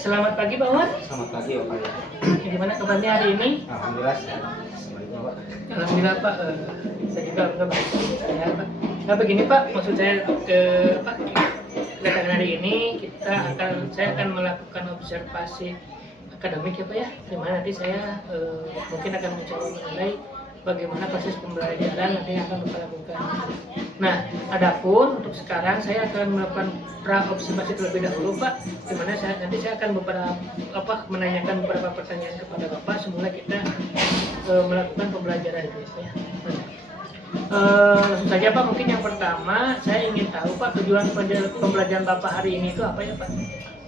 selamat pagi Pak Wan. Selamat pagi Pak. Gimana kabarnya hari ini? Alhamdulillah sehat. Sebaliknya Pak. Alhamdulillah Pak, saya juga baik sehat Pak. Nah begini Pak, maksud saya Pak, kegiatan hari ini saya akan melakukan observasi akademik ya Pak ya, dimana nanti saya mungkin akan mencoba menilai bagaimana proses pembelajaran nanti yang akan Bapak lakukan. Nah, adapun untuk sekarang saya akan melakukan pra-observasi terlebih dahulu Pak, dimana nanti saya akan menanyakan beberapa pertanyaan kepada Bapak semula kita melakukan pembelajaran itu ya. Langsung saja Pak, mungkin yang pertama saya ingin tahu Pak, tujuan pembelajaran Bapak hari ini itu apa ya Pak?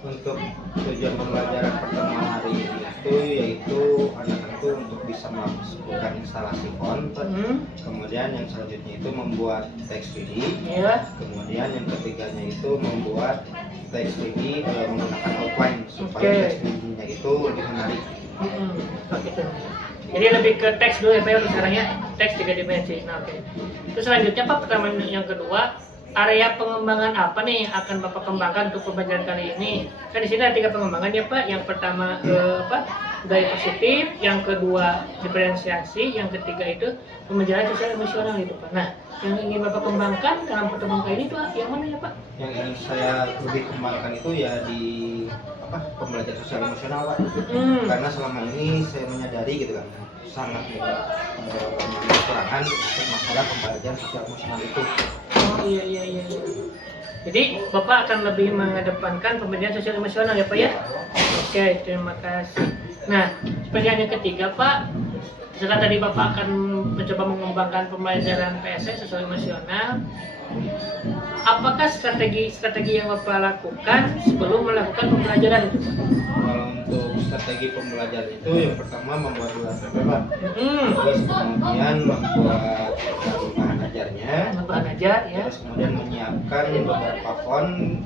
Untuk tujuan pembelajaran pertemuan hari ini itu yaitu anak-anak itu untuk bisa melakukan instalasi font, kemudian yang selanjutnya itu membuat teks video, kemudian yang ketiganya itu membuat teks video menggunakan outline supaya teks videonya itu lebih menarik. Gitu. Jadi lebih ke teks dulu ya Pak, untuk sekarang ya, teks 3 dimensi. Nah, oke. Terus selanjutnya Pak, pertanyaan yang kedua, area pengembangan apa nih yang akan Bapak kembangkan untuk pembelajaran kali ini? Kan di sini ada 3 pengembangan ya Pak. Yang pertama gaya positif, yang kedua diferensiasi, yang ketiga itu pembelajaran sosial emosional itu Pak. Nah, yang ingin Bapak kembangkan dalam pertemuan kali ini Pak, yang mana ya Pak? Yang ingin saya lebih kembangkan itu ya di pembelajaran sosial emosional Pak. Karena selama ini saya menyadari gitu kan, sangat kekurangan untuk masalah pembelajaran sosial emosional itu. Oh iya. Jadi Bapak akan lebih mengedepankan pembelajaran sosial emosional ya Pak ya? Oke, terima kasih. Nah, pertanyaan yang ketiga Pak, setelah tadi Bapak akan mencoba mengembangkan pembelajaran PSS sosial emosional, apakah strategi yang Bapak lakukan sebelum melakukan pembelajaran itu? Kalau untuk strategi pembelajaran itu yang pertama membuat dua Pak. Terus kemudian membuat bahan ajarnya. Bahan ajar ya. Terus kemudian menyiapkan beberapa font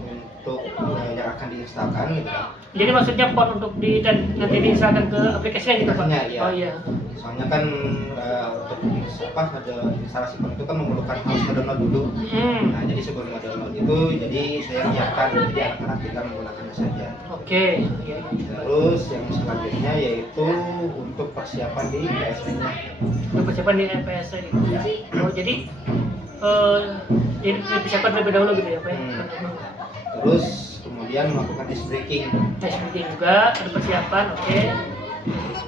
untuk yang akan diinstalkan gitu. Jadi maksudnya font untuk nanti diinstalkan ke aplikasinya gitu Pak? Iya. Oh iya. Soalnya kan untuk ada instalasi font itu kan memerlukan harus download dulu. Nah jadi sebelum download itu jadi saya menyiapkan, jadi anak-anak tinggal menggunakannya saja. Oke. Terus yang selanjutnya yaitu untuk persiapan di PSN-nya. Persiapan di PSN itu. Oh jadi dipersiapkan terlebih dahulu gitu ya Pak ya? Terus kemudian melakukan ice breaking. Ice breaking juga ada persiapan, oke.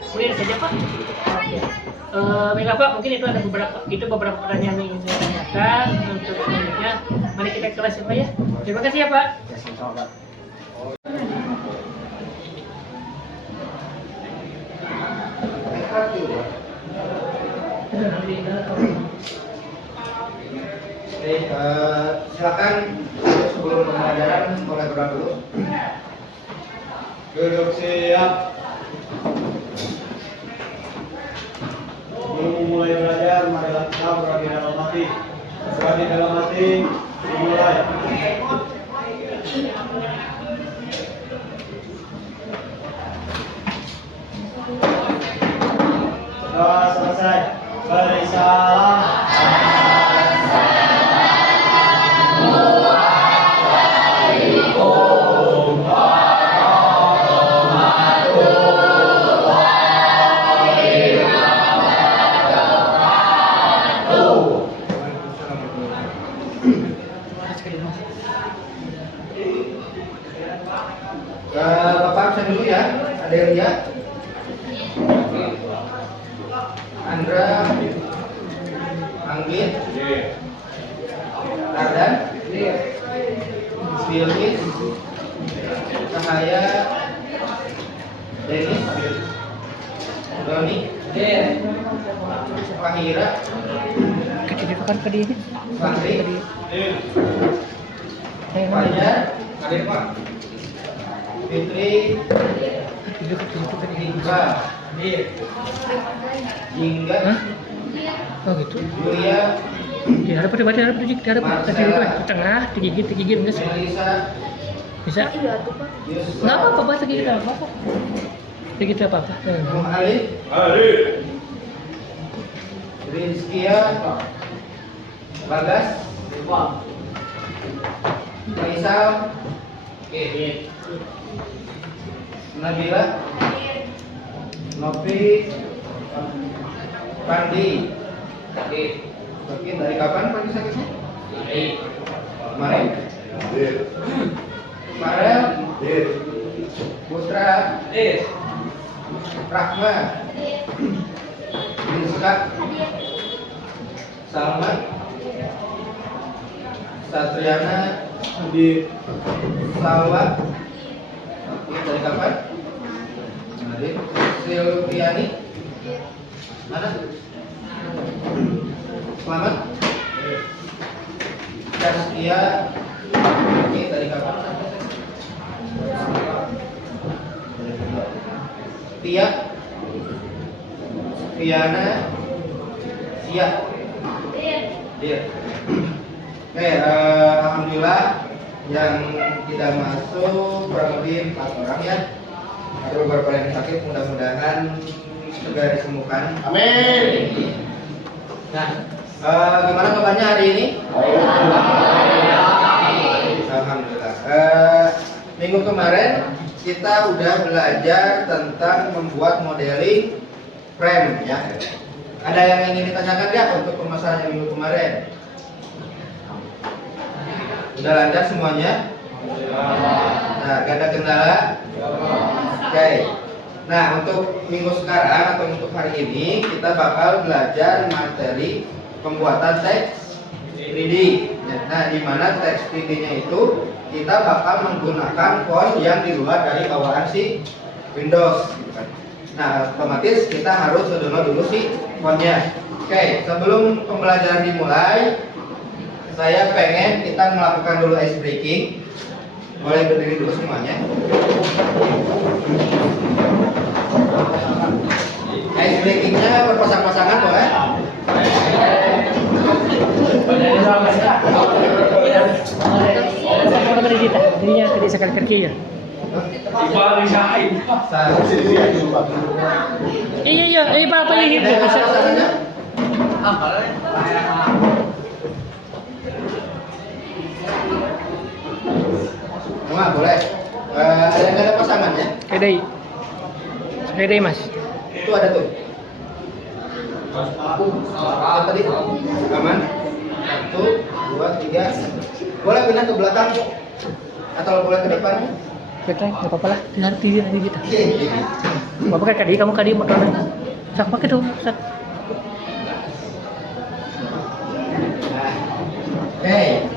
Kemudian saja Pak. Oke. Baiklah Pak, mungkin itu ada beberapa pertanyaan yang ingin saya tanyakan. Untuk selanjutnya, mari kita kelas ya Pak ya. Terima kasih ya Pak. Ya, sama-sama Pak. Silakan sebelum pembelajaran boleh berdoa dulu. Duduk siap. Sebelum memulai belajar, marilah kita berada dalam hati. Berada dalam hati, dimulai. Sudah selesai. Beri salam. Bapak absen dulu ya, ada yang lihat? Andra, Anggit, Ardan, Bilkis, Cahaya, Denis, Doni, Fahira, Fahri, Fajar, Fitri, Ika, Jingga, Oh gitu. Julia, Di hadapan di tengah, digigit enggak sih? Melisa, Bisa? Yusuf, Nggak apa-apa, bahasa digigit apa-apa. Digigit apa-apa. Ali. Rizkia, Bagas, Faisal, Nabila, Novi, Pandi. Sakit dari kapan Pandi sakitnya? Kemarin. Farel, Putra, Rahma, Rizka, Salma, Satriana, Salwa. Ini dari kapan? Dari Silviani. Mana? Selamat. Kastia. Ini dari kapan? Tia, Tiana, Sia. Dia. Oke, alhamdulillah yang tidak masuk kurang lebih 4 orang ya. Ada beberapa yang sakit, mudah-mudahan segera disembuhkan. Amin. Nah, gimana kabarnya hari ini? Alhamdulillah. Minggu kemarin kita udah belajar tentang membuat modeling frame ya. Ada yang ingin ditanyakan nggak untuk permasalahan minggu kemarin? Udah lancar semuanya? Nah, gak ada kendala? Oke. Nah, untuk minggu sekarang atau untuk hari ini kita bakal belajar materi pembuatan teks 3D. Nah, di mana teks 3D-nya itu kita bakal menggunakan font yang di luar dari bawaan si Windows. Nah, otomatis kita harus download dulu si fontnya. Oke, sebelum pembelajaran dimulai, saya pengen kita melakukan dulu ice breaking. Boleh berdiri dulu semuanya. Ice breakingnya berpasang-pasangan boleh? Dirinya tadi sekali kerja ya. Iya, Pak ini Pasangannya? Nah, boleh. Ada yang ada pasangannya? Sepedai Mas. Itu ada tuh. Yang tadi aman. 1, 2, 3. Boleh pindah ke belakang atau boleh ke depan? Betul, nggak apa-apa lah. Nanti kita. Iya. Bapak kan kamu kadi motor. Sak pakai tuh, sak. Nah, oke.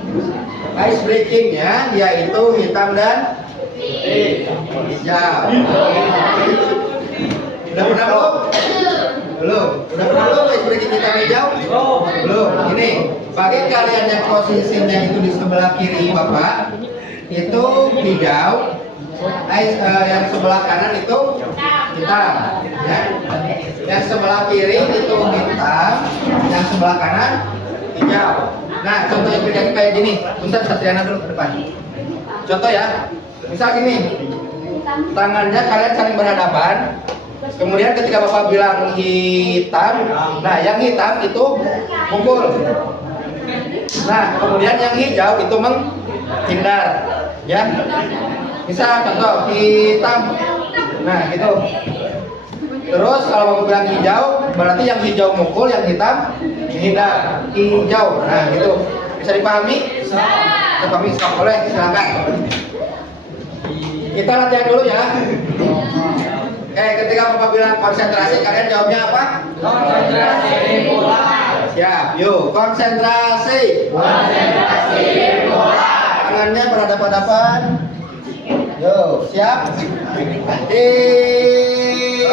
Ice breakingnya yaitu hitam dan hijau. Udah pernah belum? Belum. Udah pernah belum ice breaking hitam hijau? Belum. Ini bagi kalian yang posisinya itu di sebelah kiri Bapak, itu hijau. Yang sebelah kanan itu hitam, ya. Yang sebelah kiri itu hitam, yang sebelah kanan hijau. Nah, contoh yang bedanya kayak gini. Bentar, Satriana dulu ke depan. Contoh ya, misal gini, tangannya kalian saling berhadapan. Kemudian ketika Bapak bilang hitam, nah yang hitam itu mukul. Nah, kemudian yang hijau itu menghindar, ya. Misal contoh hitam, nah gitu. Terus kalau Bapak bilang hijau, berarti yang hijau mukul, yang hitam menghindar. Hijau, nah gitu. Bisa dipahami? Bisa. Dipahami, boleh, silakan. Kita latihan dulu ya. Ketika Bapak bilang konsentrasi, kalian jawabnya apa? Konsentrasi bola. Siap, yuk konsentrasi. Konsentrasi bola. Tangannya berhadapan-hadapan. Yuk, siap.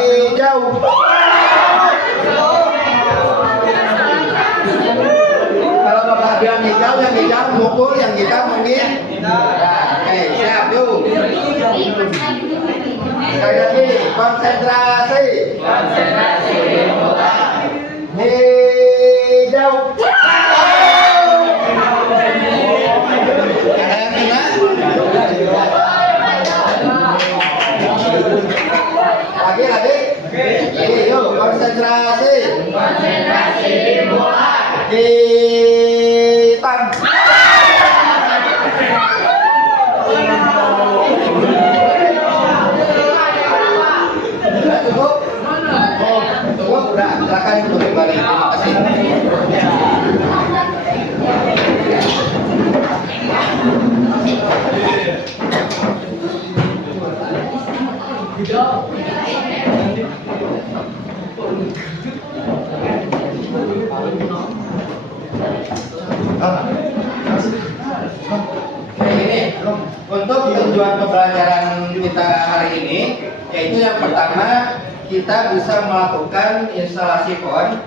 Hijau. Kalau Bapak bilang hijau, yang hijau mukul, yang hitam mungkin. Nah, oke, siap, yuk. Sekali lagi, konsentrasi. Konsentrasi bola. Hijau. Ada yang kena? Lagi. Yuk, konsentrasi. Konsentrasi bola. Hitam. Nah, ini untuk tujuan pembelajaran kita hari ini, yaitu yang pertama kita bisa melakukan instalasi font.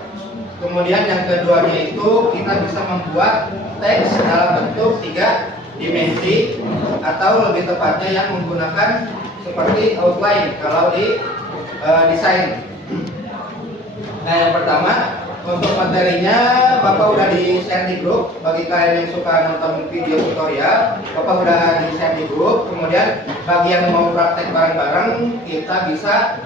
Kemudian yang keduanya itu kita bisa membuat teks dalam bentuk 3 dimensi atau lebih tepatnya yang menggunakan seperti outline kalau di desain. Nah, yang pertama untuk materinya Bapak udah di share di grup. Bagi kalian yang suka nonton video tutorial, Bapak udah di share di grup. Kemudian bagi yang mau praktek bareng-bareng, kita bisa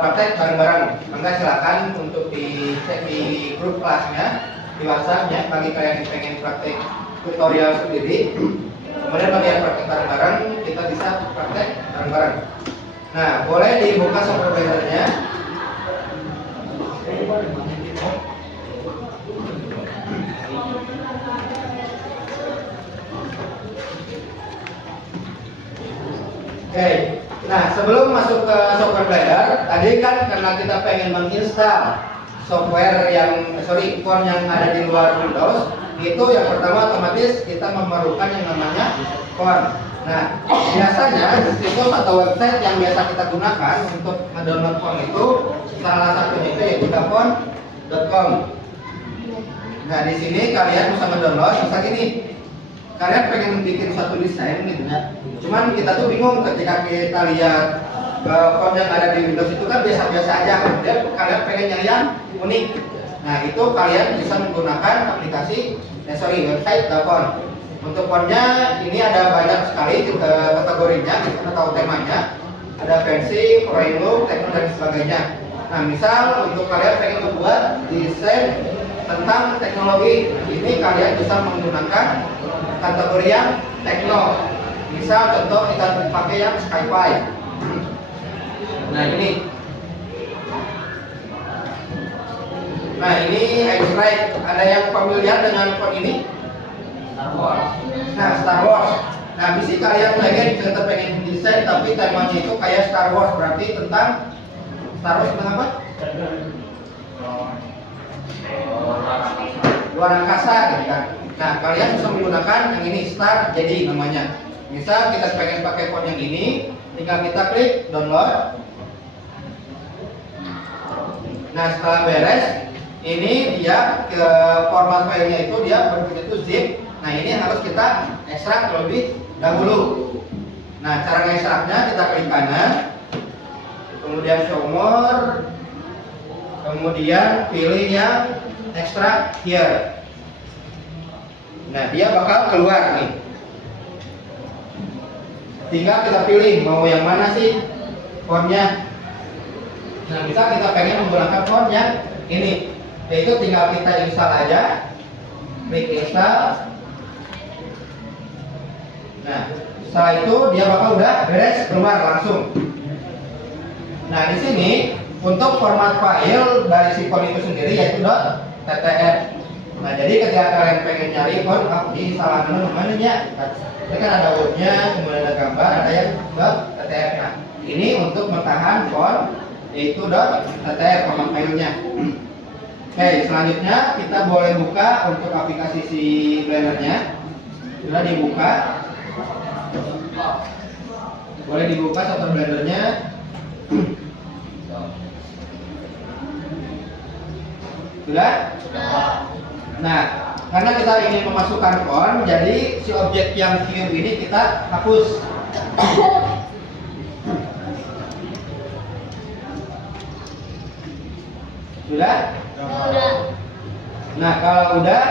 praktek bareng-bareng. Maka silakan untuk dicek di grup kelasnya di WhatsApp-nya bagi kalian yang pengen praktek tutorial sendiri. Kemudian bagi yang praktek bareng-bareng, kita bisa praktek bareng-bareng. Nah, boleh dibuka software Blender-nya. Oke, nah sebelum masuk ke software Blender, tadi kan karena kita pengen menginstal software font yang ada di luar Windows, itu yang pertama otomatis kita memerlukan yang namanya font. Nah, biasanya situs atau website yang biasa kita gunakan untuk mendownload font itu salah satunya itu yaitu dafont.com. Nah, di sini kalian bisa mendownload, bisa gini. Kalian pengen bikin suatu desain gitu ya. Cuman kita tuh bingung ketika kita lihat font yang ada di Windows itu kan biasa-biasa aja. Kemudian kalian pengen yang unik. Nah, itu kalian bisa menggunakan aplikasi website Dafont. Untuk fontnya ini ada banyak sekali kategorinya atau temanya. Ada fancy, foreign look, techno dan sebagainya. Nah, misal untuk kalian pengen membuat desain tentang teknologi, ini kalian bisa menggunakan kategori yang techno. Misal contoh kita pakai yang sci-fi. Nah, ini X-Ray. Ada yang familiar dengan font ini? Nah, Star Wars. Nah, bisa kalian pengen desain tapi temanya itu kayak Star Wars, berarti tentang Star Wars tentang apa? Luar angkasa gitu kan. Nah, kalian bisa menggunakan yang ini Star jadi namanya. Misal kita pengen pakai font yang ini, tinggal kita klik download. Nah, setelah beres, ini dia ke format filenya itu dia bentuknya itu zip. Nah, ini harus kita ekstrak terlebih dahulu. Nah, cara ekstraknya kita klik kanan, kemudian show more, kemudian pilih yang extract here. Nah, dia bakal keluar nih. Tinggal kita pilih mau yang mana sih fontnya. Nah, bisa kita pengen menggunakan font yang ini, yaitu tinggal kita install aja, klik install. Nah, setelah itu dia bakal udah beres keluar langsung. Nah, di sini untuk format file dari si font itu sendiri yaitu .ttf. Nah, jadi ketika kalian pengen nyari font di salah menu mana ya? Ini kan ada wordnya, kemudian ada gambar, ada yang .ttf. Nah, ini untuk mentahan font yaitu .ttf format filenya. Oke, selanjutnya kita boleh buka untuk aplikasi si Blender-nya. Sudah dibuka. Boleh dibuka software Blender-nya. Sudah? Nah, karena kita ingin memasukkan font, jadi si objek yang cube ini kita hapus. Sudah? Nah, kalau udah,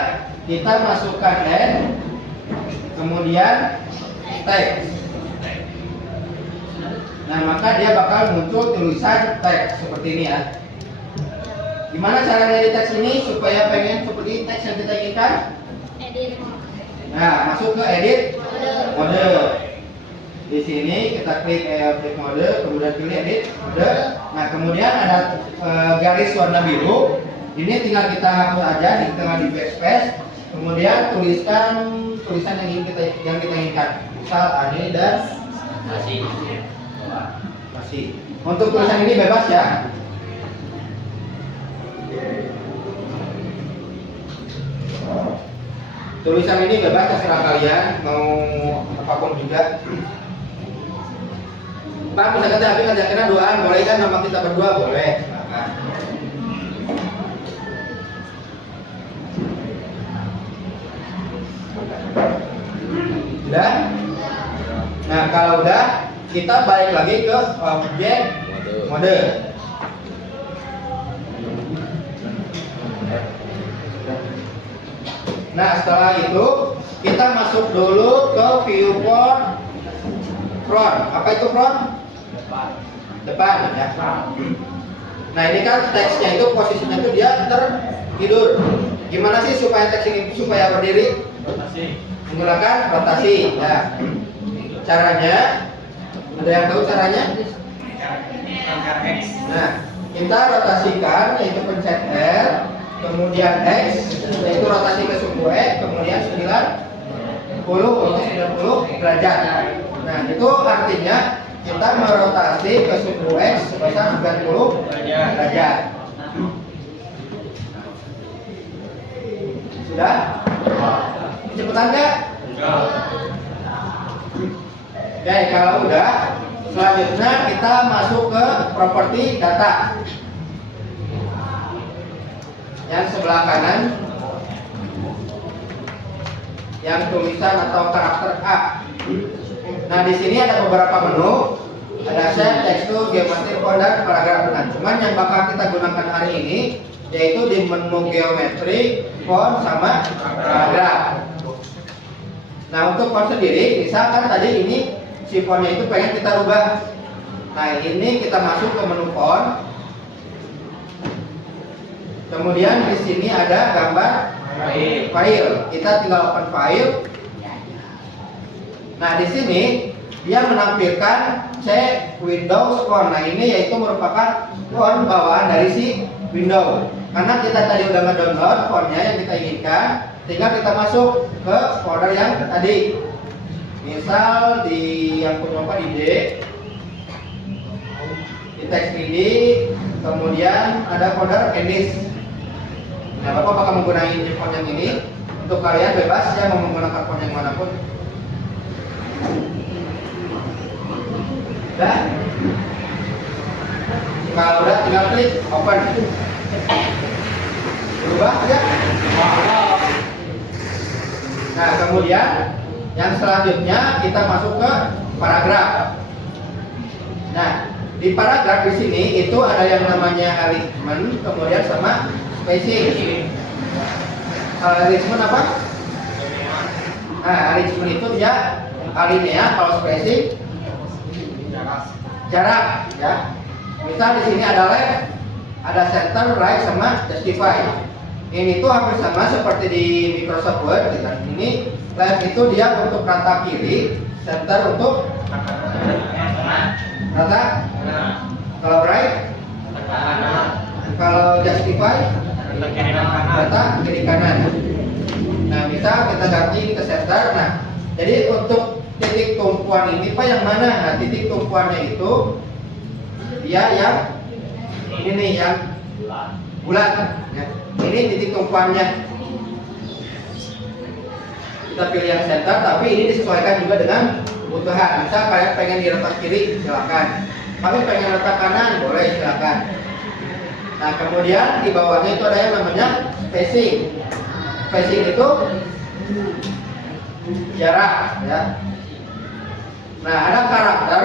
kita masukkan N, kemudian teks. Nah, maka dia bakal muncul tulisan teks seperti ini ya. Gimana caranya edit teks ini supaya pengen seperti teks yang kita inginkan? Edit. Nah, masuk ke edit mode. Di sini kita klik edit mode, kemudian pilih edit mode. Nah, kemudian ada garis warna biru. Ini tinggal kita hapus aja di tengah di backspace. Kemudian tuliskan tulisan yang kita inginkan. Misal Ani dan Nasi. Masih. Untuk tulisan ini bebas ya. Tulisan ini bebas, terserah kalian mau apapun juga. Pak, misalkan tapi ngajakin doaan, boleh kan nama kita berdua? Boleh. Silakan. Udah? Nah, kalau udah, kita balik lagi ke objek mode. Nah, setelah itu kita masuk dulu ke viewport front. Apa itu front? Depan ya. Nah, ini kan teksnya itu posisinya itu dia tertidur. Gimana sih supaya teks ini supaya berdiri? Rotasi. Menggunakan rotasi ya. Caranya, ada yang tahu caranya? Nah, kita rotasikan yaitu pencet R, kemudian X, yaitu rotasi ke sumbu X, kemudian 90 derajat. Nah, itu artinya kita merotasi ke sumbu X sebesar 90 derajat. Sudah? Cepetan nggak? Oke, kalau udah, selanjutnya kita masuk ke properti data. Yang sebelah kanan, yang tulisan atau karakter A. Nah, di sini ada beberapa menu, ada set, text to, geometri, font, dan paragraf. Nah, cuman yang bakal kita gunakan hari ini yaitu di menu geometri, font, sama paragraf. Nah, untuk font sendiri, misalkan tadi ini si fontnya itu pengen kita rubah. Nah, ini kita masuk ke menu font. Kemudian di sini ada gambar file. Kita tinggal open file. Nah, di sini dia menampilkan C Windows font. Nah, ini yaitu merupakan font bawaan dari si Windows. Karena kita tadi udah nge-download fontnya yang kita inginkan, tinggal kita masuk ke folder yang tadi. Misal di yang punya apa di D, di text PD, kemudian ada folder English. Nah, Bapak bakal menggunakan font yang ini. Untuk kalian bebas ya mau menggunakan font yang manapun. Udah? Kalau udah tinggal klik open. Berubah ya? Nah, kemudian yang selanjutnya kita masuk ke paragraf. Nah, di paragraf di sini itu ada yang namanya arrangement, kemudian sama spacing. Arrangement apa? Nah, arrangement itu dia alinea, kalau spacing jarak ya. Misal di sini ada left, ada center, right, sama justify. Ini tuh hampir sama seperti di Microsoft Word. Ini left itu dia untuk rata kiri, center untuk rata. Kalau right, kalau justify rata kiri kanan. Nah, bisa kita ganti ke center. Nah, jadi untuk titik tumpuan ini Pak yang mana? Nah, titik tumpuannya itu dia yang ini nih, yang bulat ya. Ini titik tumpuannya. Kita pilih yang center, tapi ini disesuaikan juga dengan kebutuhan. Misal kalian pengen di retak kiri, silakan. Tapi pengen retak kanan, boleh, silakan. Nah, kemudian di bawahnya itu ada yang namanya spacing. Spacing itu jarak ya. Nah, ada karakter,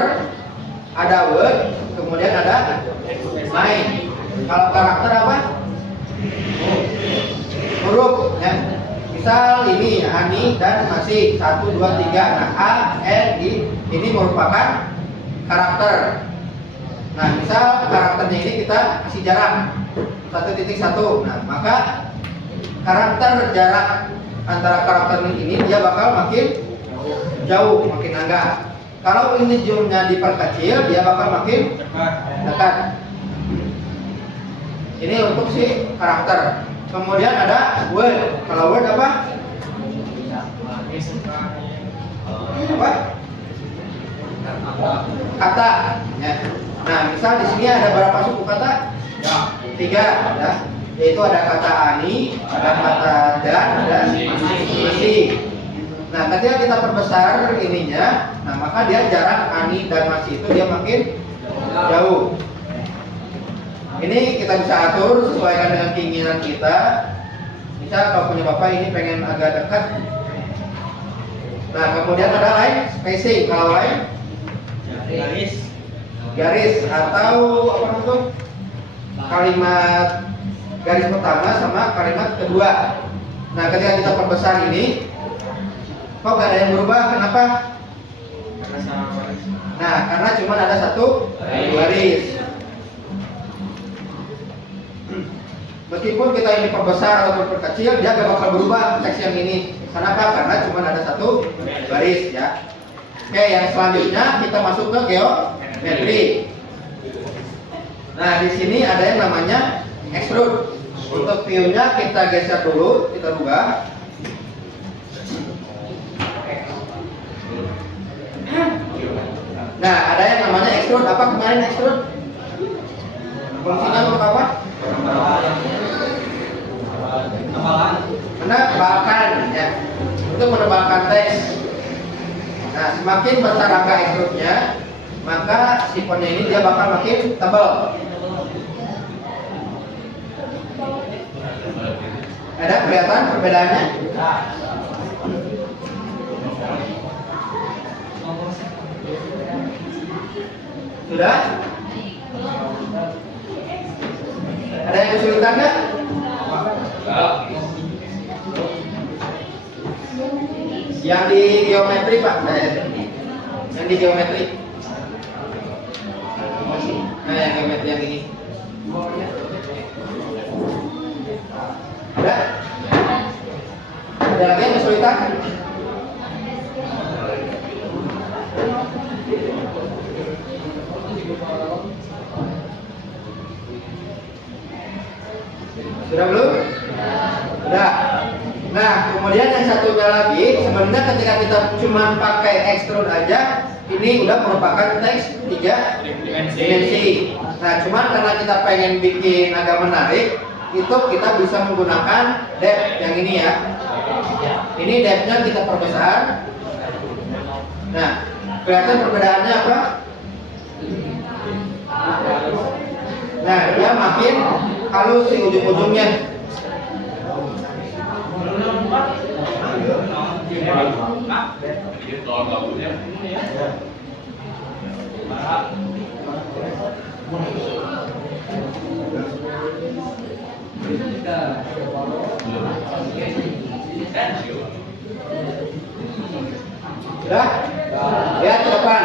ada word, kemudian ada line. Kalau karakter apa? Huruf ya. Misal ini Ani dan masih 1, 2, 3. Nah, A, N, I ini merupakan karakter. Nah, misal karakternya ini kita kasih jarak 1.1. Nah, maka karakter jarak antara karakter ini dia bakal makin jauh, makin angka. Kalau ini zoomnya diperkecil, dia bakal makin dekat. Ini untuk si karakter. Kemudian ada word. Kalau word apa? Apa? kata. Ya. Nah, misal di sini ada berapa suku kata? 3. Ya. Yaitu ada kata ani, ada kata dan masih. Nah, ketika kita perbesar ininya, nah maka dia jarak ani dan masih itu dia makin jauh. Ini kita bisa atur sesuaikan dengan keinginan kita. Misal kalau punya bapak ini pengen agak dekat. Nah, kemudian ada line spacing. Kalau line garis atau apa itu? Kalimat garis pertama sama kalimat kedua. Nah, ketika kita perbesar ini, kok gak ada yang berubah? Kenapa? Nah, karena cuma ada satu baris. Meskipun kita ini perbesar atau perkecil, dia gak bakal berubah teks yang ini. Kenapa? Karena cuma ada satu baris ya. Oke, yang selanjutnya kita masuk ke geometri. Nah, di sini ada yang namanya extrude. Untuk view-nya kita geser dulu, kita rubah. Nah, ada yang namanya extrude. Apa kemarin extrude? Fungsinya untuk apa? Menebalkan ya. Untuk menebalkan teks. Nah, semakin besar angka extrude-nya, maka sifonnya ini dia bakal makin tebal. Ada kelihatan perbedaannya? Sudah? Ada yang kesulitan nggak? Yang di geometri Pak, yang di geometri. Nah, yang geometri yang ini. Ada? Ada lagi yang kesulitan? Sudah belum? Sudah. Nah, kemudian yang satunya lagi, sebenarnya ketika kita cuma pakai extrude aja, ini udah merupakan teks 3 dimensi. Nah, cuman karena kita pengen bikin agak menarik, itu kita bisa menggunakan depth yang ini ya. Ini depth-nya kita perbesar. Nah, kelihatan perbedaannya apa? Nah, dia makin halus di ujung-ujungnya. Sudah? Lihat ke depan.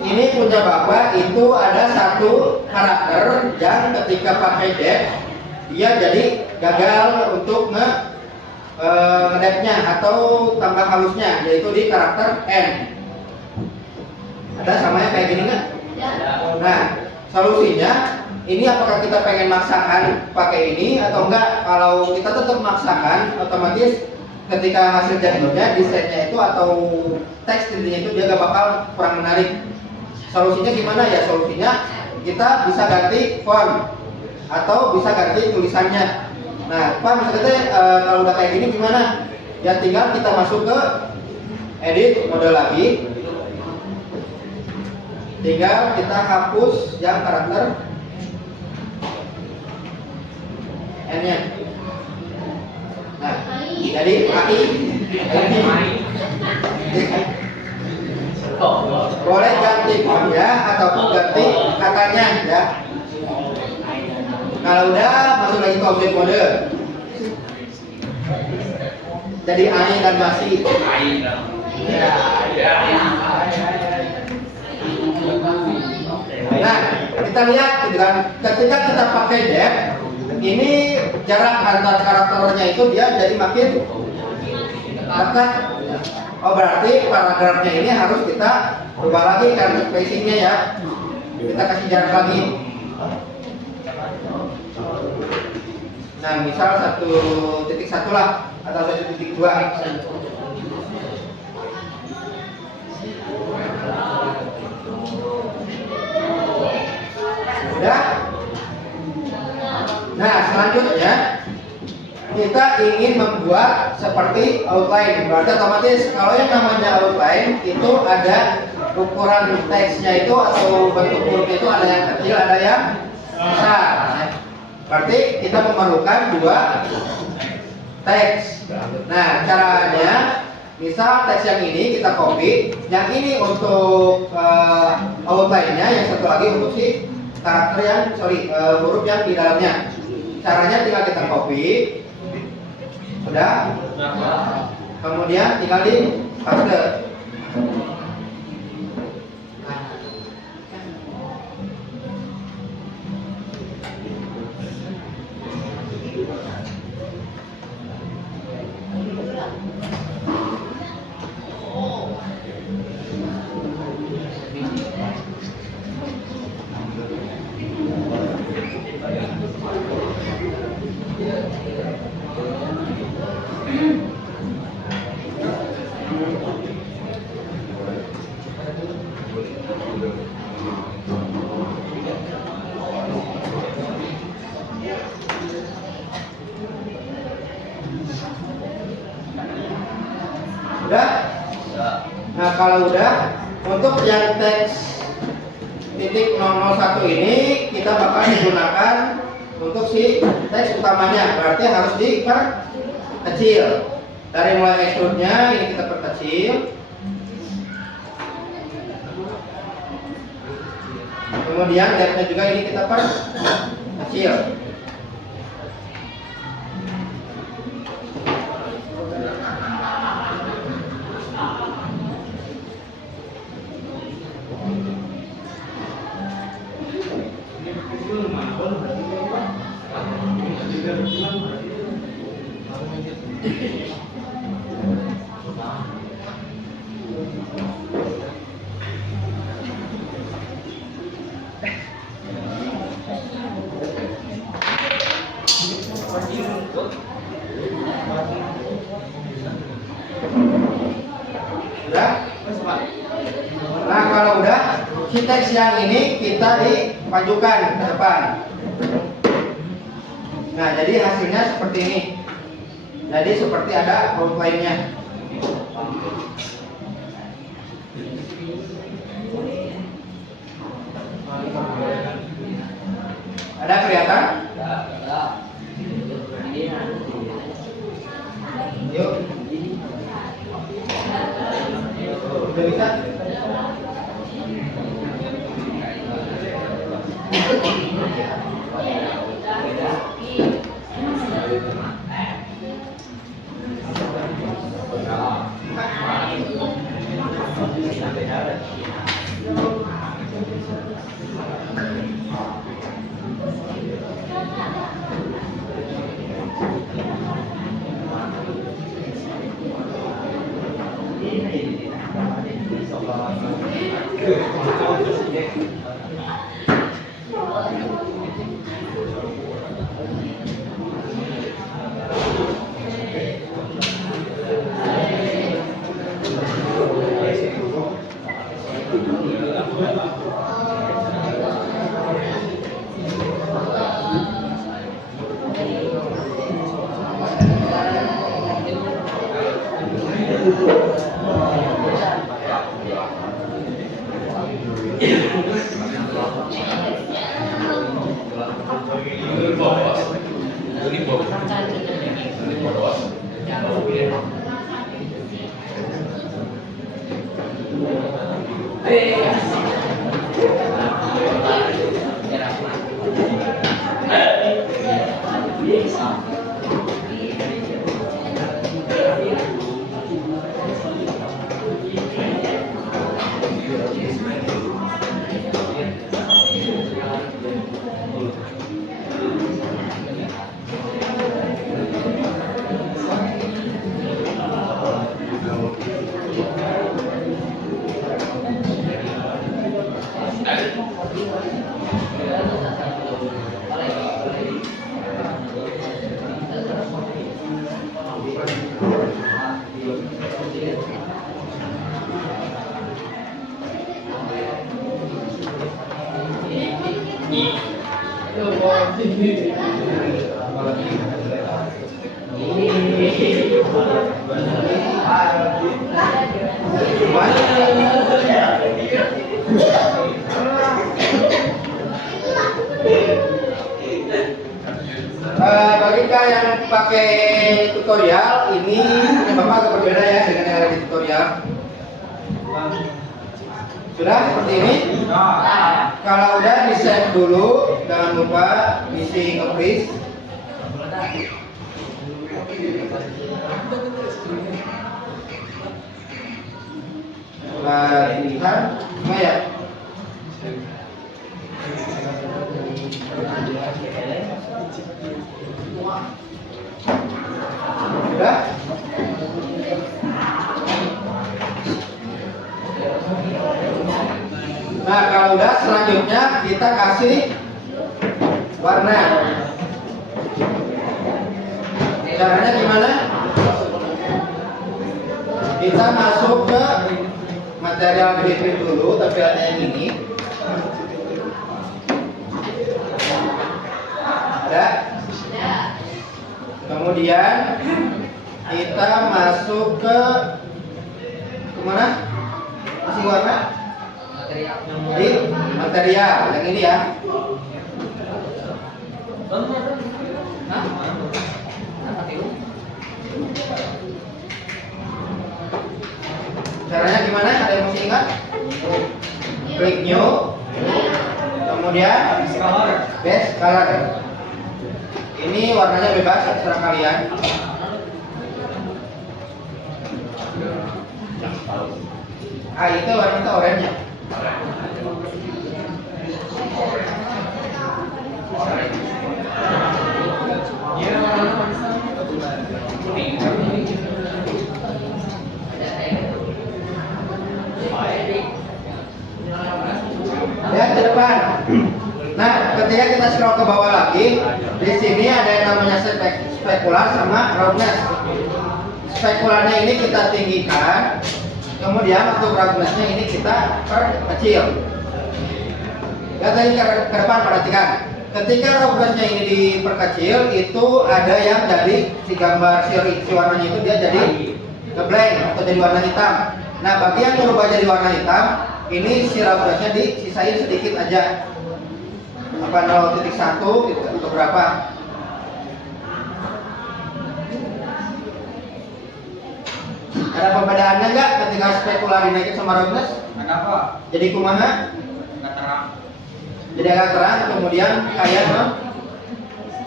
Ini punya Bapak itu ada satu karakter yang ketika pakai depth dia jadi gagal untuk ngedepthnya atau tambah halusnya, yaitu di karakter N. Ada samanya kayak gini nggak? Nah, solusinya ini apakah kita pengen maksakan pakai ini atau enggak? Kalau kita tetap maksakan, otomatis ketika hasil jadinya desainnya itu atau teks intinya itu dia gak bakal kurang menarik. Solusinya gimana ya? Solusinya kita bisa ganti font atau bisa ganti tulisannya. Nah, Pak misalnya kalau udah kayak gini gimana? Ya tinggal kita masuk ke edit model lagi. Tinggal kita hapus yang karakter N-nya. Nah, jadi AI boleh ganti fontnya ataupun ganti katanya ya. Kalau udah masuk lagi ke objek mode. Jadi AI dan masih. Nah, kita lihat ketika kita pakai depth, ini jarak antar karakternya itu dia jadi makin dekat. Oh, berarti paragrafnya ini harus kita ubah lagi kan spacingnya ya. Kita kasih jarak lagi. Nah, misal 1.1 lah atau 1.2. Udah? Nah, selanjutnya kita ingin membuat seperti outline. Berarti otomatis kalau yang namanya outline itu ada ukuran teksnya itu atau bentuk hurufnya itu ada yang kecil, ada yang besar. Berarti kita memerlukan dua teks. Nah, caranya misal teks yang ini kita copy, yang ini untuk outline-nya, yang satu lagi untuk si karakter yang huruf yang di dalamnya. Caranya tinggal kita copy, sudah. Kemudian tinggal di paste. Udah? Nah, kalau udah, untuk yang teks titik 001 ini kita bakal digunakan untuk si teks utamanya. Berarti harus diperkecil. Dari mulai extrude-nya ini kita perkecil. Kemudian depth-nya juga ini kita perkecil. Udah? Nah, kalau udah, si teks yang ini kita dimajukan ke depan. Nah, jadi hasilnya seperti ini. Jadi seperti ada outline-nya. Ada kelihatan? Yuk. Udah bisa? Ini Bagi kalian yang pakai tutorial ini punya bapak agak berbeda ya dengan yang ada di tutorial. Sudah seperti ini. Kalau udah di save dulu, jangan lupa isi nge-freeze. Latihan Maya. Sudah? Nah, kalau udah selanjutnya kita kasih warna. Caranya gimana? Kita masuk ke material grip dulu, tapi ada yang ini. Ada? Kemudian kita masuk ke mana? Masih warna? Di material yang ini ya. Hah? Caranya gimana? Ada yang masih ingat? Klik new, kemudian base color. Ini warnanya bebas, terserah kalian. Itu warnanya oranye. Lihat ke depan. Nah, ketika kita scroll ke bawah lagi, di sini ada yang namanya spekular sama roughness. Spekularnya ini kita tinggikan, kemudian untuk roughnessnya ini kita perkecil. Lihat tadi ke depan, perhatikan. Ketika roughnessnya ini diperkecil, itu ada yang jadi si gambar si warnanya itu dia jadi ngeblank atau jadi warna hitam. Nah, bagi yang berubah jadi warna hitam, ini si roughnessnya disisain sedikit aja. Apa 0.1 gitu atau berapa? Ada perbedaannya nggak ketika spekular dinaikin sama roughness? Kenapa? Jadi kumaha? Nggak terang. Jadi agak terang, kemudian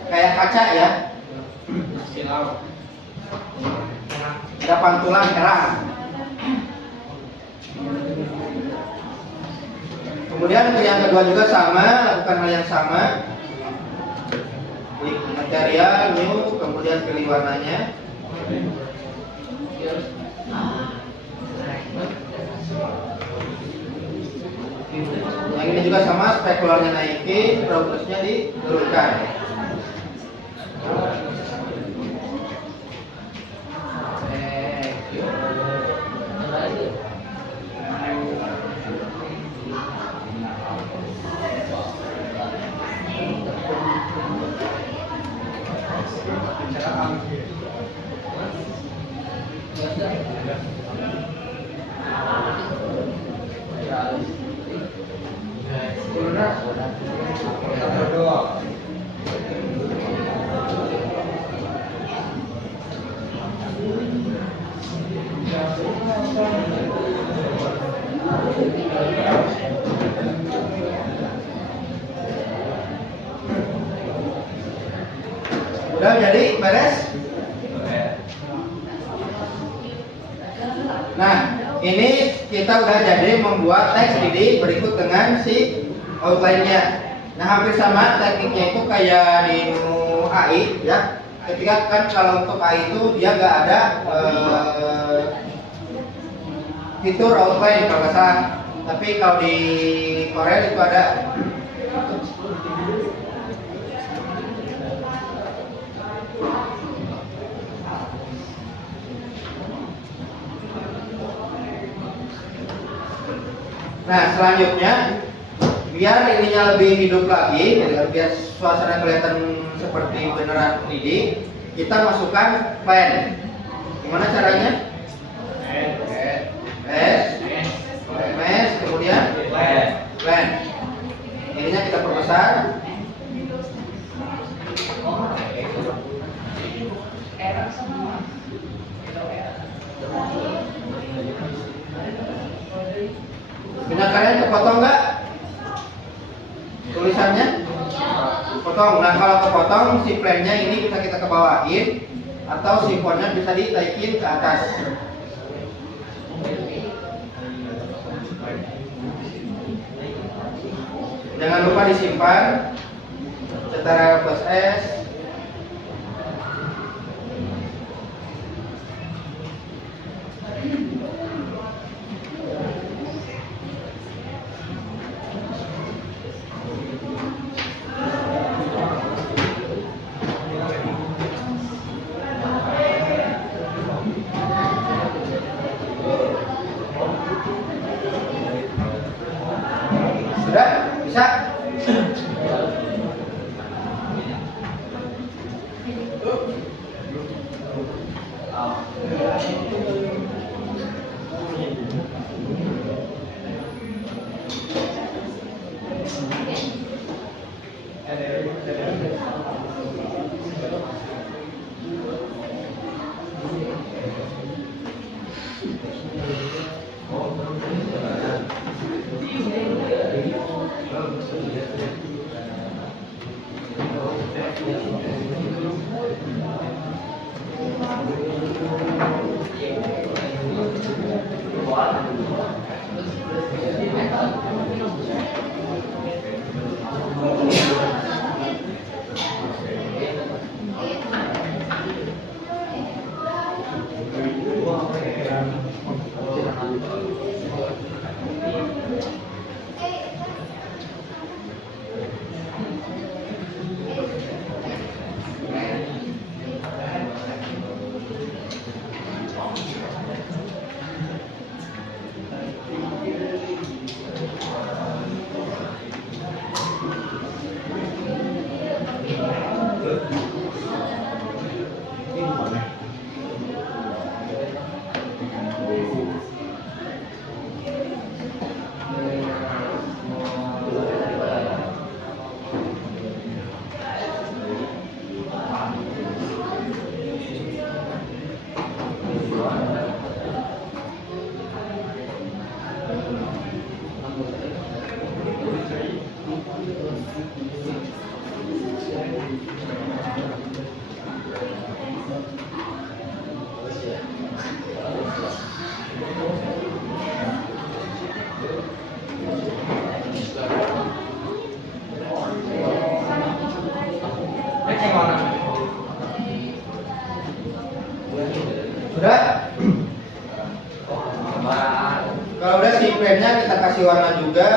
kayak kaca ya. Silau. Ada pantulan terang. Kemudian untuk yang kedua juga sama, lakukan hal yang sama. Klik material, new, kemudian pilih warnanya. Yang ini juga sama, spekularnya naikin, roughnessnya diturunkan. Udah jadi beres? Nah, ini kita udah jadi membuat teks ini berikut dengan si outline-nya. Nah, hampir sama tekniknya itu kayak di menu AI ya. Ketika kan kalau untuk AI itu dia nggak ada fitur outline kalau nggak salah. Tapi kalau di Corel itu ada. Nah, selanjutnya biar ininya lebih hidup lagi, jadi biar suasana kelihatan seperti beneran 3D, kita masukkan plan. Gimana caranya? Mesh, kemudian plan. Ininya kita perbesar. Benar kalian kepotong nggak tulisannya? Potong. Nah kalau kepotong si plannya ini bisa kita kebawain atau si fontnya bisa ditaikin ke atas. Jangan lupa disimpan secara +S. Sudah? Bisa? Sudah? Kalau udah si plannya kita kasih warna juga.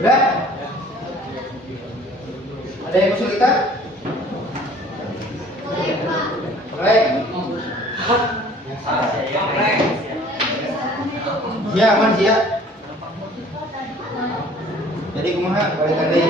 Udah? Ada yang kesulitan? Baik. Ya, aman sih ya. Jadi kumaha balik tadi.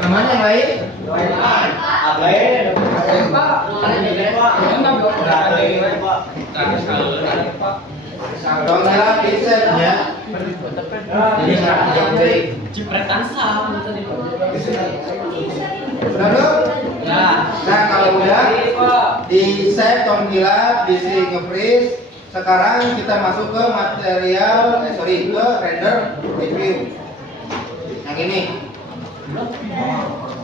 Namanya yang lain? Kalau nggak bisanya, jadi nggak Cipretan sam. Udah belum? Ya. Nah kalau udah di save tongkila, bisa nge-freeze. Sekarang kita masuk ke material, ke render review. Yang ini.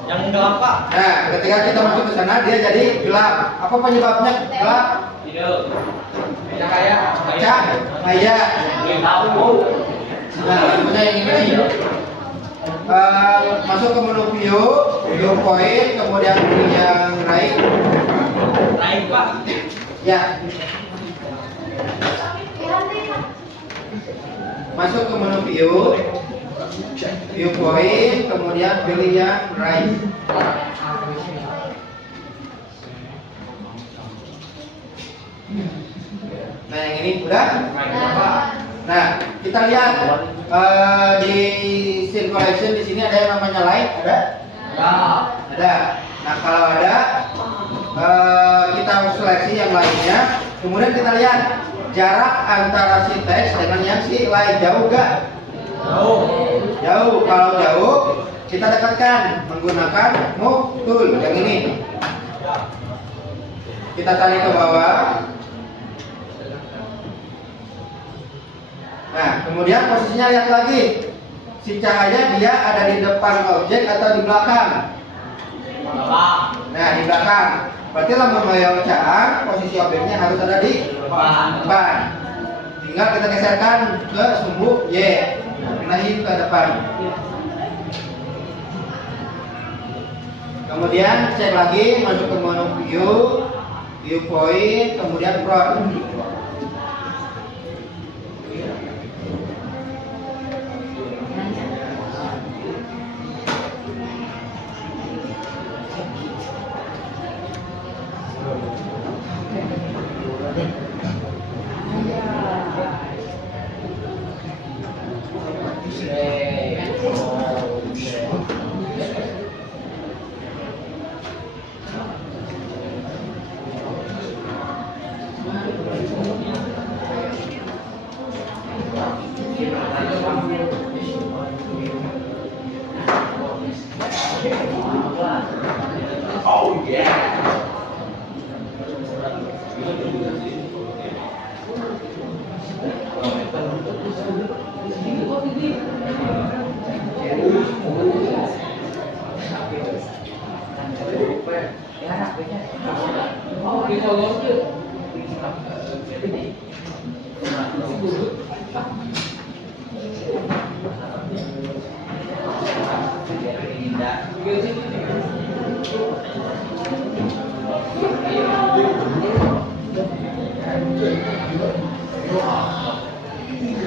Yang gelap Pak. Nah, ketika kita masuk ke sana dia jadi gelap. Apa penyebabnya gelap? Tidak. Cahaya. Cahaya. Tahu. Nah, lampunya yang ini. Masuk ke menu viewpoint, kemudian pilih yang right. Right Pak. Ya. Masuk ke menu viewpoint, kemudian pilih yang right. Nah yang ini udah. Nah kita lihat di scene collection di sini ada yang namanya light, ada? Ada. Nah kalau ada kita seleksi yang lainnya. Kemudian kita lihat jarak antara si teks dengan yang si light jauh gak? Jauh. Kalau jauh kita dekatkan menggunakan move tool yang ini. Kita tarik ke bawah. Nah, kemudian posisinya lihat lagi. Si cahaya dia ada di depan objek atau di belakang? Nah, di belakang. Berarti lamun melayang cahaya, posisi objeknya harus ada di depan. Tinggal kita geserkan ke sumbu Y. Pindahin ke depan. Kemudian cek lagi, masuk ke menu viewpoint, kemudian front.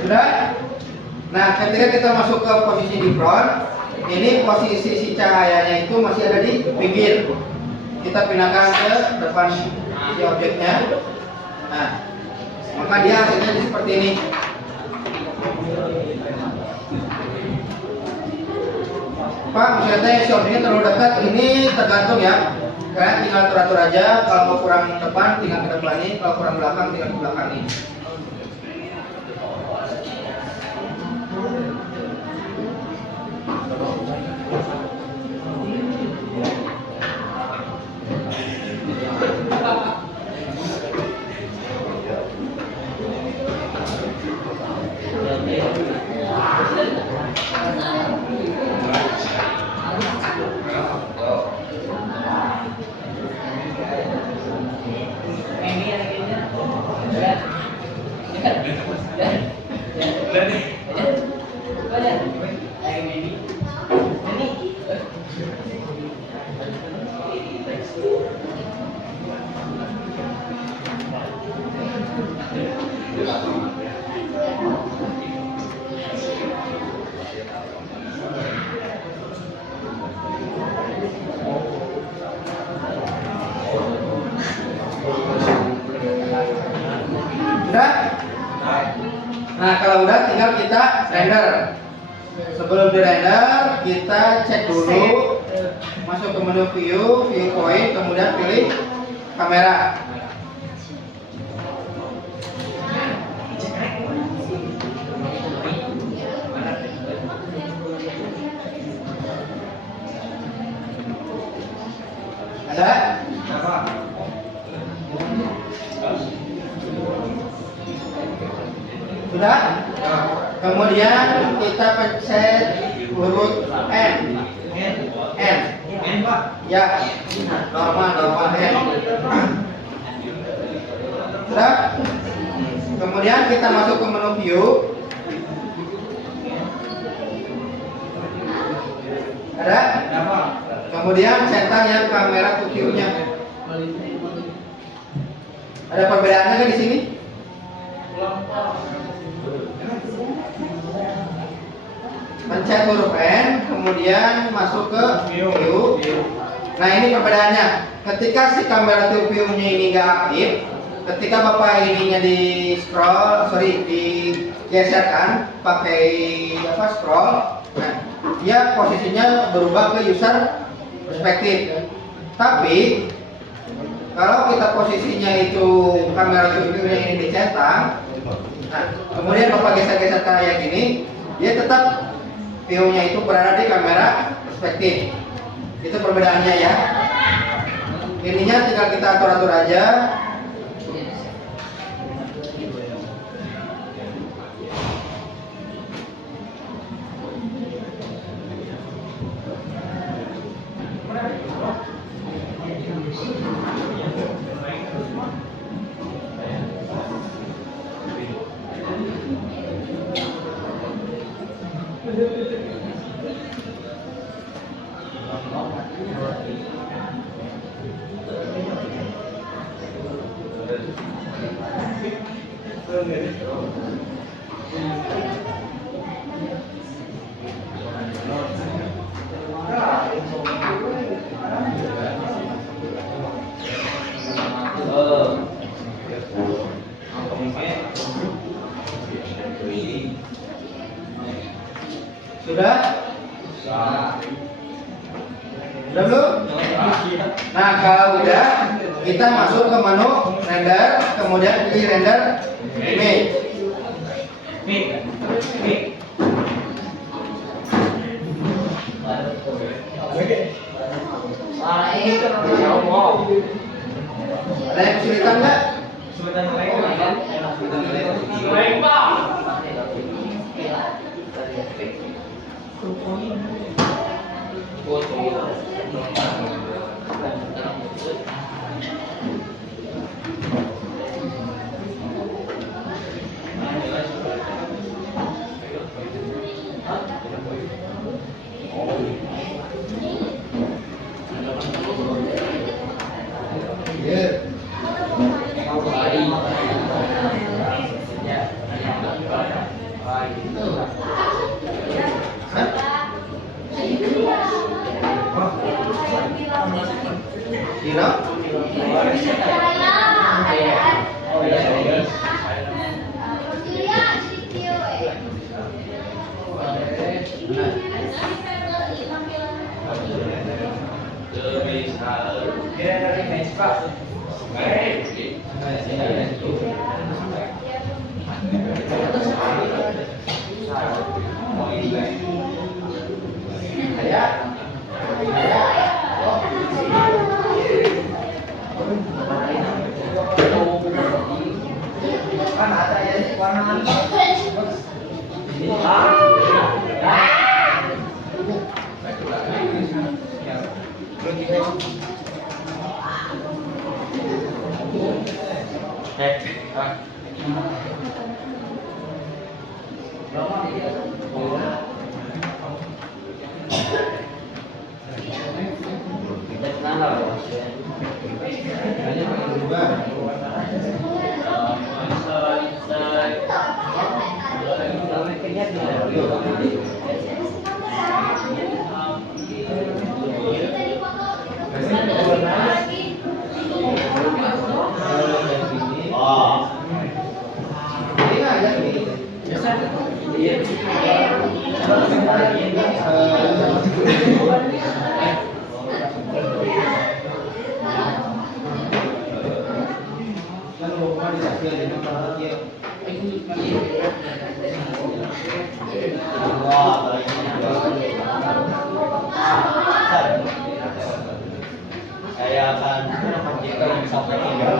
Sudah? Nah, ketika kita masuk ke posisi di front, ini posisi si cahayanya itu masih ada di pinggir. Kita pindahkan ke depan si objeknya. Nah, maka dia hasilnya seperti ini. Pak, misalnya teh si ordernya terlalu dekat, ini tergantung ya. Kalian tinggal atur aja, kalau mau kurang depan tinggal ke depanin, kalau kurang belakang tinggal ke belakangin. Udah? Nah, kalau udah tinggal kita render. Sebelum di render, kita cek dulu, masuk ke menu view, viewpoint, kemudian pilih kamera. Ada? Sudah? Kemudian kita pencet huruf N. N, Pak. Ya. Normal N. Sudah? Kemudian kita masuk ke menu view. Ada? Kemudian centang yang kamera to view-nya. Ada perbedaannya nggak di sini? Pencet huruf N, kemudian masuk ke view. Nah, ini perbedaannya. Ketika si kamera to view-nya ini nggak aktif, ketika bapak ininya digeserkan pakai scroll, nah, dia posisinya berubah ke user perspektif. Tapi kalau kita posisinya itu kamera to view-nya ini dicentang, nah, kemudian bapak geser-geser kayak gini, dia tetap view-nya itu berada di kamera perspektif. Itu perbedaannya ya. Ininya tinggal kita atur-atur aja. Sudah? Sudah belum? Nah, kalau udah, kita masuk ke menu render, kemudian pilih render image. Ada yang kesulitan nggak? Saya akan sampai tiga.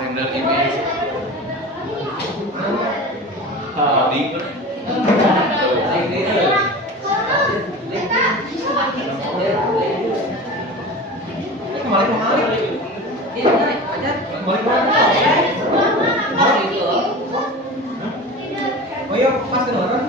Render image. Oh iya, pas kedengaran.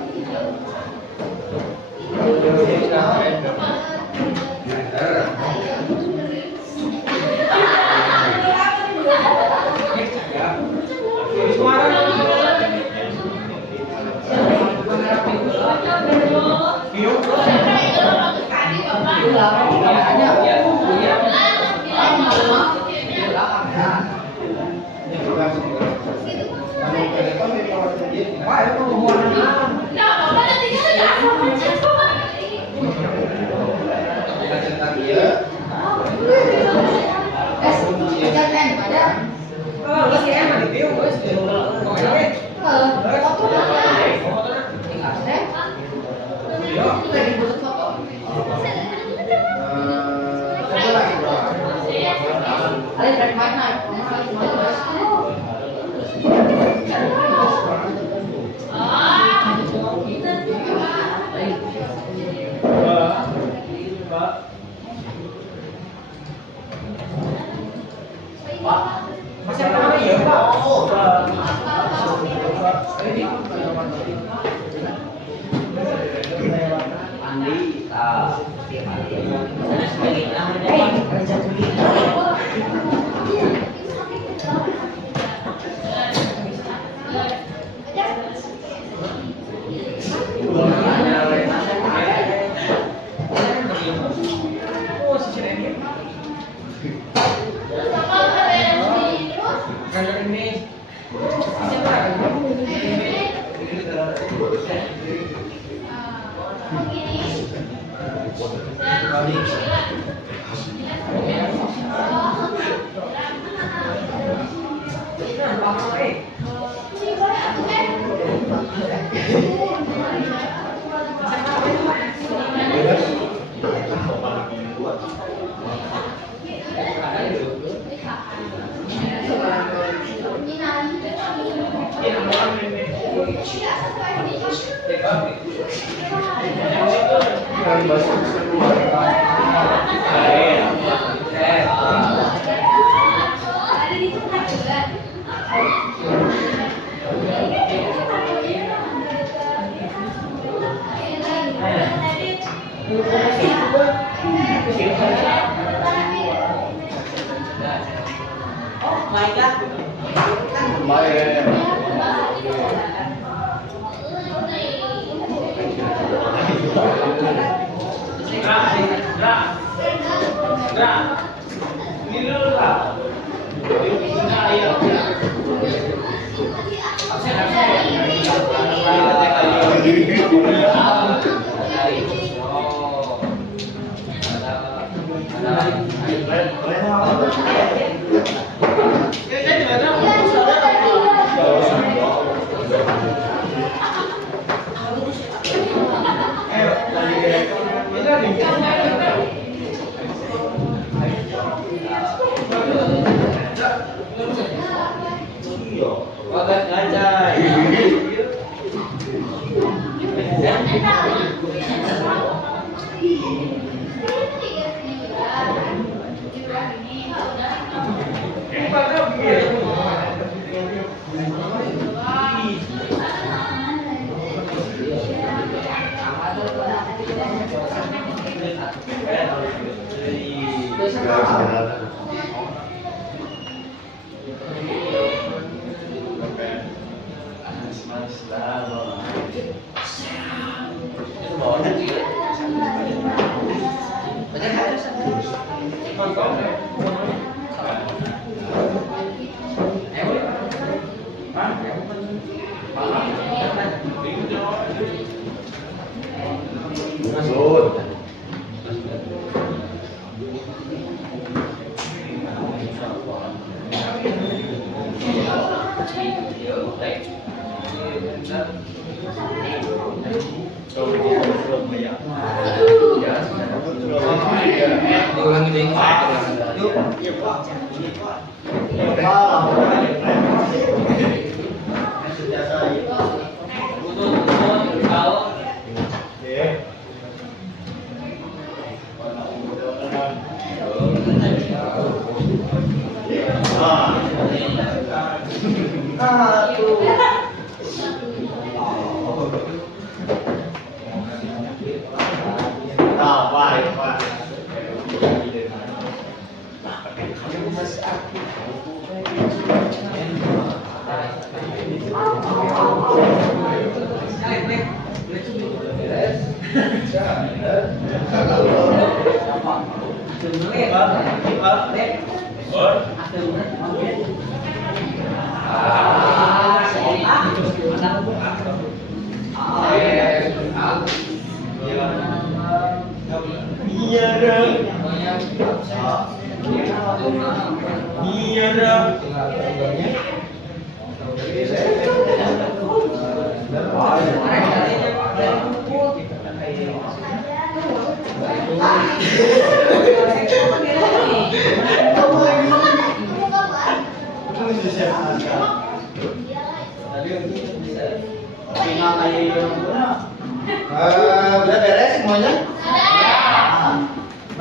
Udah beres semuanya?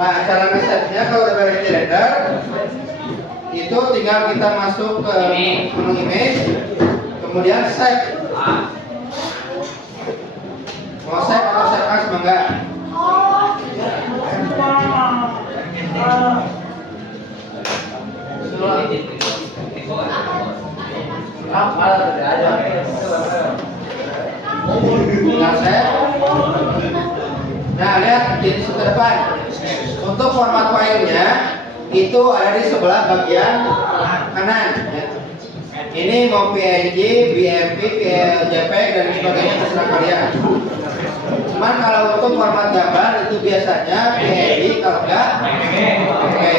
Nah, cara ngesetnya kalau udah beres di render, itu tinggal kita masuk ke menu image, kemudian save. Mau save atau save as mangga? Tinggal save. Nah, lihat jadi ke depan. Untuk format filenya itu ada di sebelah bagian kanan. Ya. Ini mau PNG, BMP, JPEG dan sebagainya terserah kalian. Cuman kalau untuk format gambar itu biasanya PNG, kalau enggak oke.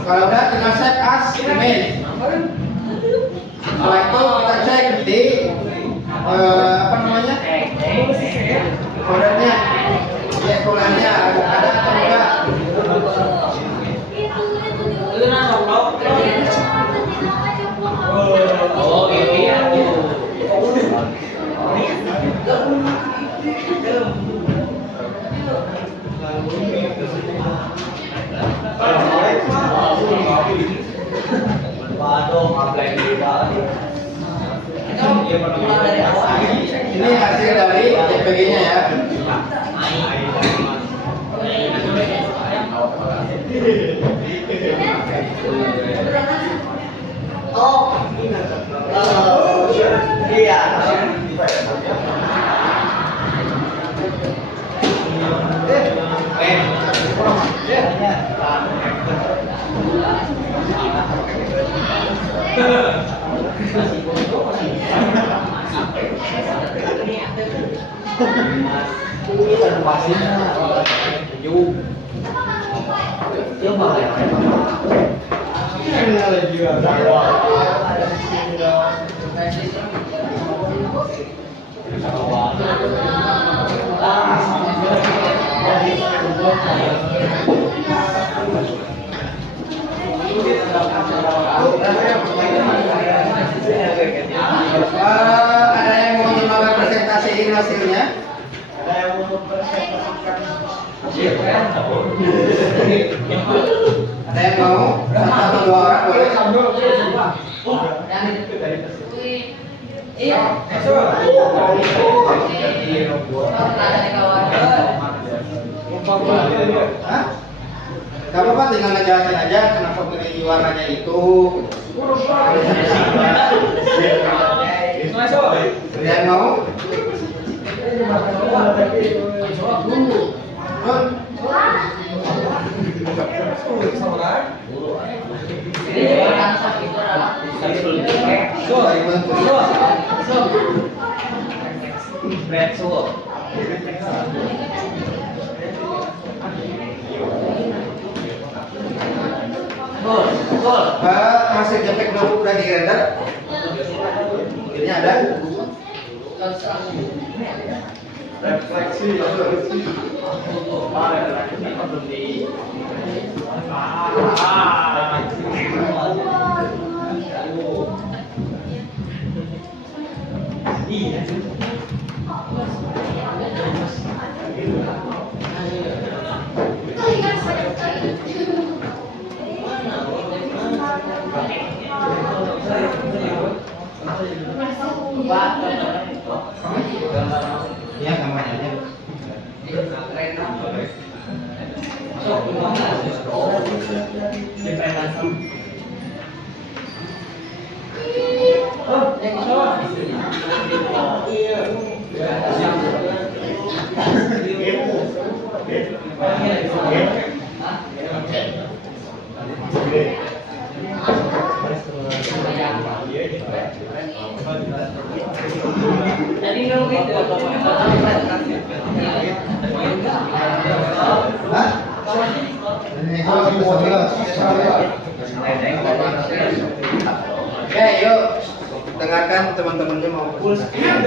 Kalau udah tinggal save as image. Setelah itu kita cek di apa namanya foldernya, ya foldernya ada atau enggak. Oh gitu ya. Ini hasil dari JPG-nya ya. Ada yang mau nyoba presentasiin hasilnya? Ada yang mau presentasikan hasilnya? Ada yang mau? Satu atau dua orang boleh? Iya. Hah? Gak apa-apa, tinggal ngejelasin aja kenapa pilih warnanya itu. Kalian mau? Hasil JPEG dulu udah di render. Ini ada refleksi. Ya, namanya aja. Oke, yuk dengarkan teman-temannya mau full screen.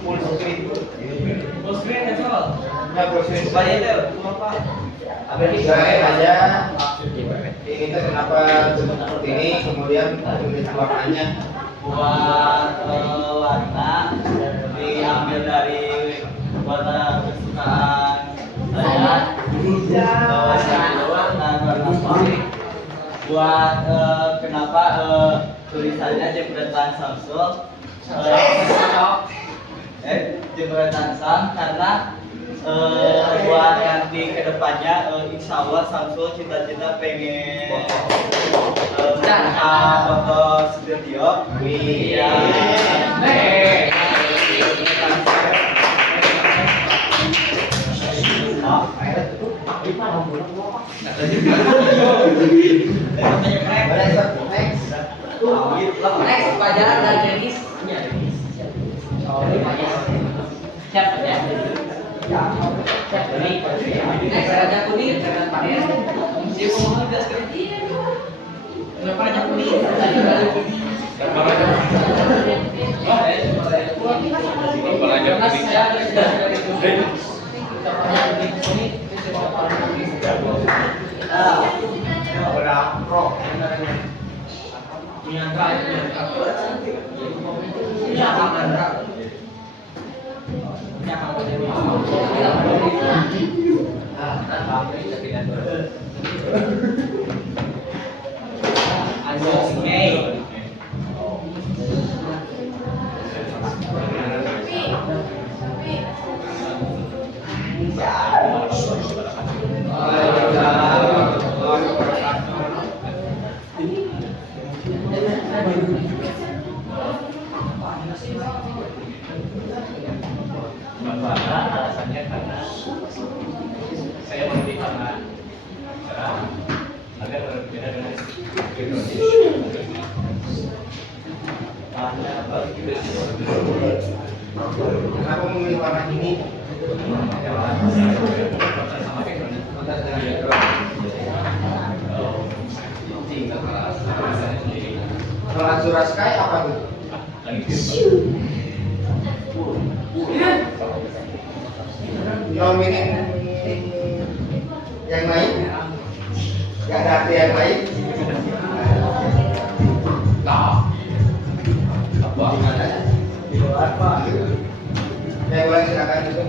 Full screen. Full screen ya soal. Ya, full screen. Supaya itu apa? Saya aja. Ini tuh kenapa seperti ini, kemudian tulis warnanya. Buat warna diambil dari warna kesukaan saya. Warna story. Buat kenapa tulisannya jembatan Samsul jembatan Sam karena buat nanti kedepannya insya Allah Samsul cita-cita pengen buka foto studio. Iya. Next, pelajaran dari Denis. Siap ya? Siap. Next, Raja Kuning. Dia mau ngegas kan? Kenapa Raja Kuning? Alasannya karena saya memilih karena agar berbeda dengan Kenapa memilih warna ini? Kalau Azura Sky apa tuh? Nominin yang lain? Gak ada arti yang lain? Di luar Pak. Ya boleh silakan itu.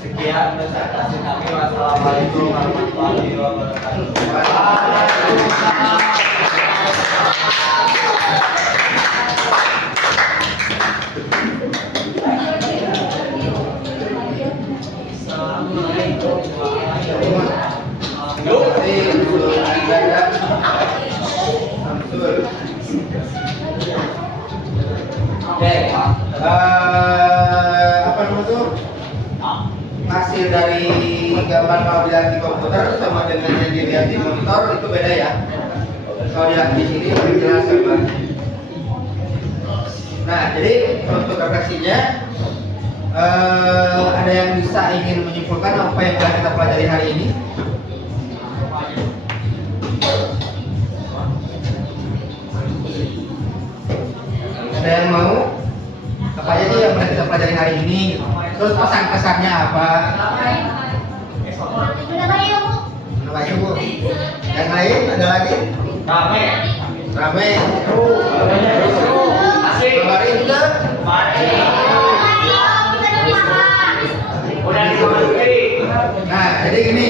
Sekian presentasi kami. Wassalamualaikum warahmatullahi wabarakatuh. Apa namanya tuh? Hasil dari gambar kalau dilihat di komputer sama dengan yang dilihat di monitor itu beda ya. Kalau dilihat di sini lebih jelas gambarnya. Nah, jadi untuk refleksinya ada yang bisa ingin menyimpulkan apa yang telah kita pelajari hari ini? Ada yang mau? Apa aja sih yang pernah kita pelajari hari ini? Terus pesan-pesannya apa? Apa aja Bu? Yang lain ada lagi? Rame. Asik. Kemarin juga? Nah, jadi gini,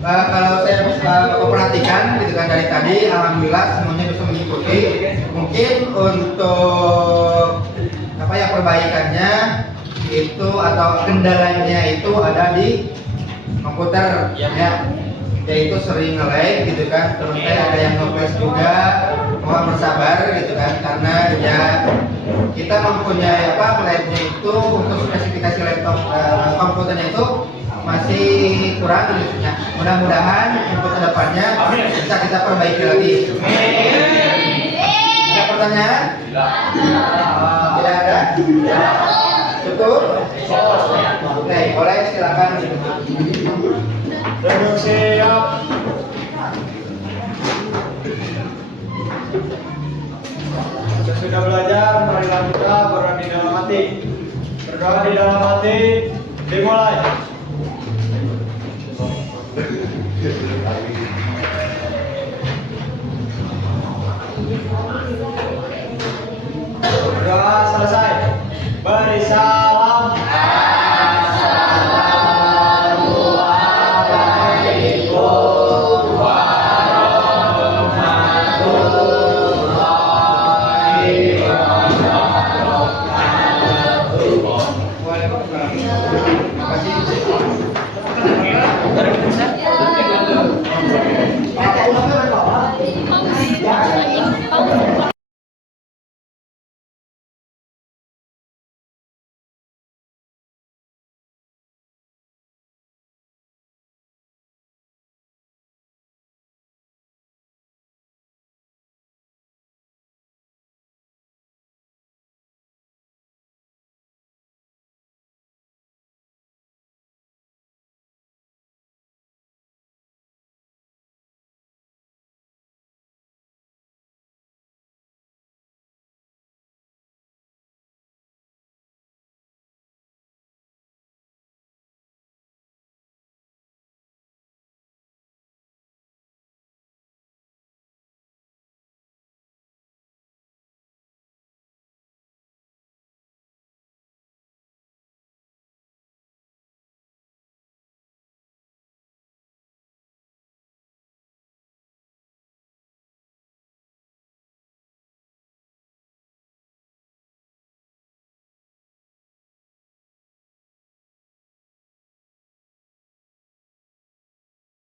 kalau saya perhatikan gitu kan dari tadi, alhamdulillah semuanya bisa mengikuti. Mungkin untuk apa ya perbaikannya itu atau kendalanya itu ada di komputer ya, yaitu sering nge-lag gitu kan. Terus ada yang nge-flash juga, mohon bersabar gitu kan, karena ya kita mempunyai labnya itu untuk spesifikasi laptop komputernya itu masih kurang gitu ya. Mudah-mudahan untuk kedepannya bisa kita perbaiki lagi. Ada pertanyaan? Tidak ada? Cukup? Oke, boleh silakan. Duduk siap. Sesudah belajar, marilah kita berdoa di dalam hati. Berdoa di dalam hati, dimulai.